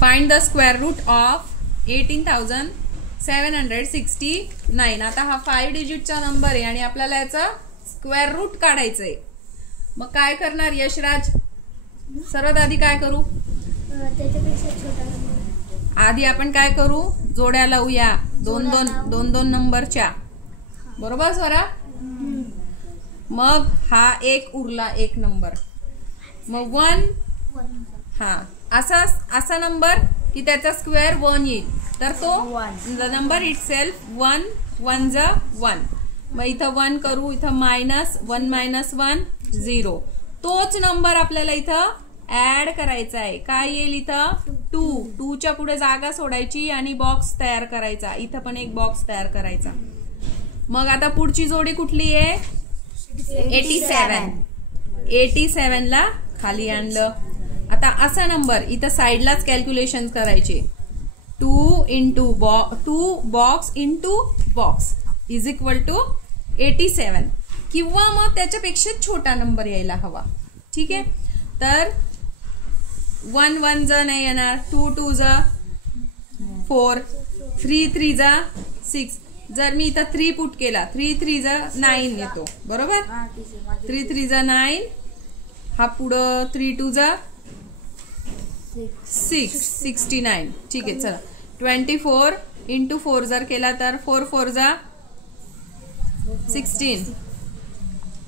Find the square root of 18,769. आता हा 5 डिजिटचा number आहे आणि आपल्याला याचा स्क्वेअर रूट काढायचं आहे. मग काय करणार यशराज? सर्वात आधी काय करू? त्याच्यापेक्षा छोटा नंबर. आधी आपण काय करू? जोड्या लावूया दोन नंबरच्या. बरोबर स्वरा? मग हा एक उरला एक नंबर. मग 1 हा असा नंबर की त्याचा स्क्वेअर 1 येईल तर तो द नंबर इट सेल्फ 1 1 जा 1. मग इथं 1 करू, इथं मायनस 1 मायनस 1 0. तोच नंबर आपल्याला इथं ऍड करायचा आहे. काय येईल इथं? 2 च्या पुढे जागा सोडायची आणि बॉक्स तयार करायचा. इथं पण एक बॉक्स तयार करायचा. मग आता पुढची जोडी कुठली आहे? 87 ला खाली आणलं. आता असा नंबर इथं साइडलाच कॅल्क्युलेशन करायचे. 2 box into box is equal to 87 किंवा मग त्याच्यापेक्षा छोटा नंबर यायला हवा. ठीक आहे. तर 1 1 जा नाही येणार, 2 2 जा 4, 3 3 जा 6. जर मी इथं 3 पुट केला 3 3 जा 9 येतो. बरोबर? 3 3 जा 9. हा पुढं 3 2 जा 6 69. ठीक आहे. चला 24 इंटू 4 जर केला तर 4 4 जा 16.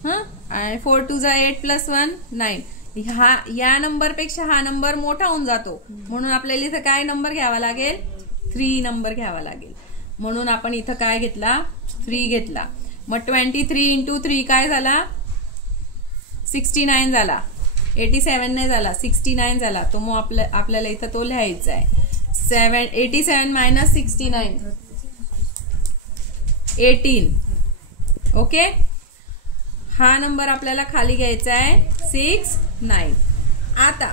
आणि 4 2 जा 8 प्लस 1 9. या नंबर पेक्षा हा नंबर मोठा होऊन जातो म्हणून आपल्याला इथं काय नंबर घ्यावा लागेल? 3 नंबर घ्यावा लागेल. म्हणून आपण इथं काय घेतला? 3 घेतला. मग 23 इंटू 3 काय झाला? 69 झाला. 87 नाही झाला, 69 झाला. तो मग आपल्याला इथं तो लिहायचा आहे. 87 मायनस 69 18. ओके. हा नंबर आपल्याला खाली घ्यायचा आहे 6 9. आता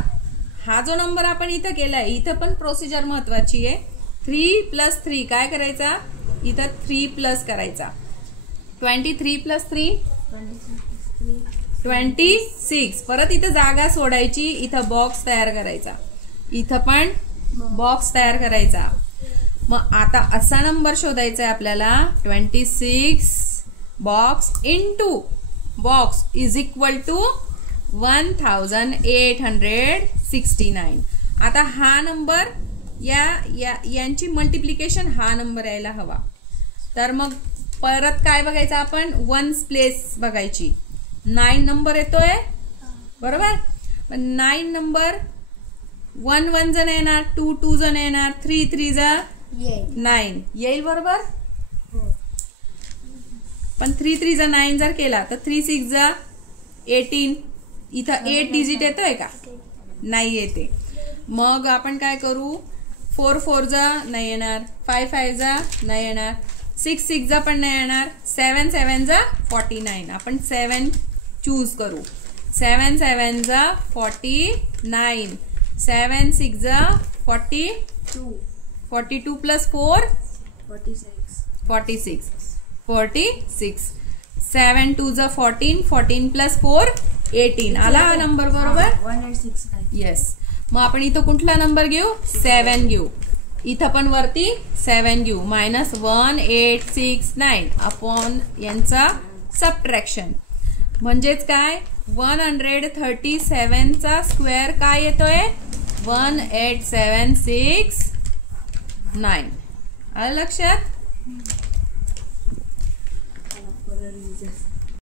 हा जो नंबर आपण इथं केलाय इथं पण प्रोसिजर महत्वाची आहे. 3 प्लस 3 काय करायचा? इथं 3 प्लस करायचा. 23 प्लस 3 26. परत इथं जागा सोडायची, इथं बॉक्स तयार करायचा, इथं पण बॉक्स तयार करायचा. मग आता असा नंबर शोधायचा आहे आपल्याला 26 box into box is equal to 1869. आता हा नंबर यांची मल्टिप्लिकेशन हा नंबर यायला हवा. तर मग परत काय बघायचं आपण? 1's प्लेस बघायची. 9 नंबर येतोय. बरोबर? 9 नंबर 1 1 जण येणार, 2 2 जण येणार, 3 3 जा 9 येईल. बरोबर? पण 3 3 जा 9 जर केला तर 3 6 जा 18. इथं 8 डिजिट येतोय का? नाही येते. मग आपण काय करू? 4 4 जा नाही येणार, 5 5 जा नाही येणार, 6 6 जा पण नाही येणार, 7 7 जा 49. आपण 7 चूज करू. 7 7 जा 49, 7 6 जा 42, 42 प्लस 4 46, 7 2 जा 14, 14 प्लस 4 18. आला हा नंबर. बरोबर? 1869. येस. मग आपण इथं कुठला नंबर घेऊ? 7 घेऊ. इथं पण वरती 7 घेऊ. मायनस 1869 अपॉन यांचा सबट्रॅक्शन. म्हणजेच काय? 137 चा स्क्वेअर काय येतोय? 18769. आलं लक्षात?